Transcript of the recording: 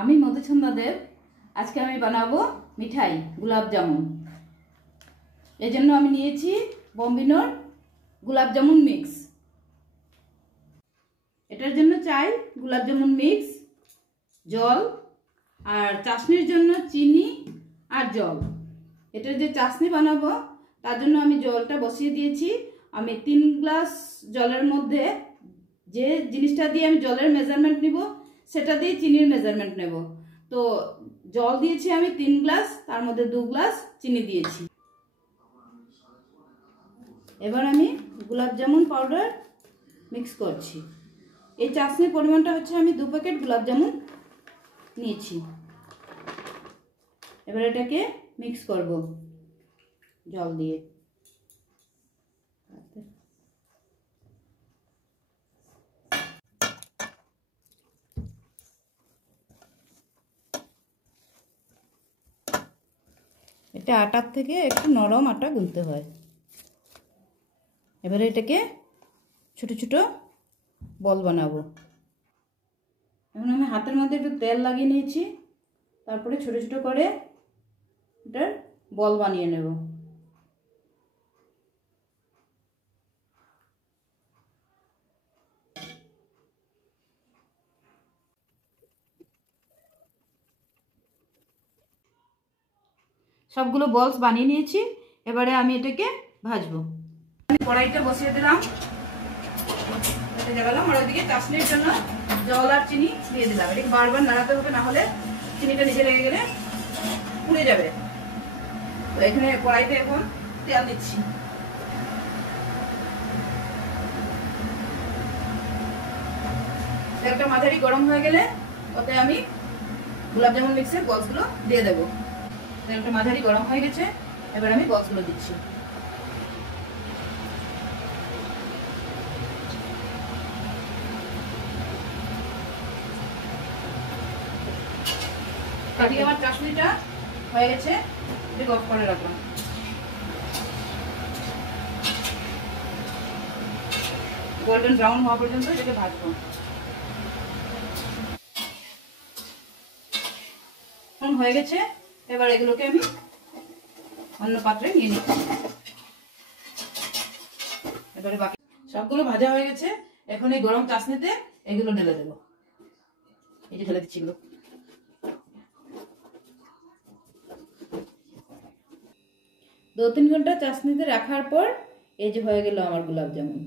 আমি মধুছন্দা দেব। আজকে আমি বানাবো মিঠাই গোলাপ জামুন। এই জন্য আমি নিয়েছি বম্বিনোর গোলাপ জামুন মিক্স। এটার জন্য চাই গোলাপ জামুন মিক্স, জল, আর চাশনির জন্য চিনি আর জল। এটার যে চাশনি বানাবো তার জন্য আমি জলটা বসিয়ে দিয়েছি। আমি 3 গ্লাস জলের মধ্যে যে জিনিসটা দিয়ে আমি জলের মেজারমেন্ট নিব সেটা দিয়ে চিনির মেজারমেন্ট নেব। তো জল দিয়েছি আমি 3 গ্লাস, তার মধ্যে 2 গ্লাস চিনি দিয়েছি। এবার আমি গোলাপ জামুন পাউডার মিক্স করছি। এই চাশনির পরিমাণটা হচ্ছে আমি 2 প্যাকেট গোলাপ জামুন নিয়েছি। এবার এটাকে মিক্স করব জল দিয়ে। এটা আটার থেকে একটু নরম আটা গুনতে হয়। এবারে এটাকে ছোট ছোট বল বানাবো। এখন আমি হাতের মধ্যে একটু তেল লাগিয়ে নিয়েছি, তারপরে ছোট ছোট করে এটার বল বানিয়ে নেব। সবগুলো বলস বানিয়ে নিয়েছি। এবারে আমি এটাকে ভাজবো। আমি কড়াইটা বসিয়ে দিলাম, জ্বালালাম, আর ওইদিকে চাশনির জন্য জল আর চিনি দিয়ে দিলাম। এটাকে বারবার নাড়াতে হবে, না হলে চিনিটা নিচে লেগে গেলে পুড়ে যাবে। তো এখানে কড়াইতে এখন তেল দিচ্ছি। তেলটা মাঝারি গরম হয়ে গেলে ওতে আমি গোলাপ জামুন মিক্সের বক্সগুলো দিয়ে দেবো। তেলটা মাঝারি গরম হয়ে গেছে, এবার আমি বক্সগুলো দিচ্ছি। এদিকে আমার চাশনিটা হয়ে গেছে, এটাকে অফ করে রাখলাম। গোল্ডেন ব্রাউন হওয়া পর্যন্ত এটাকে ভাজবো। হয়ে গেছে, এবার এগুলোকে আমি অন্য পাত্রে নিয়ে নিচ্ছি। এবারে বাকি সবগুলো ভাজা হয়ে গেছে। এখন এই গরম চাশনিতে এগুলো ঢেলে দেবো। এই যে ঢেলে দিচ্ছি এগুলো। 2-3 ঘন্টা চাশনিতে রাখার পর এই যে হয়ে গেল আমার গোলাপ জামুন।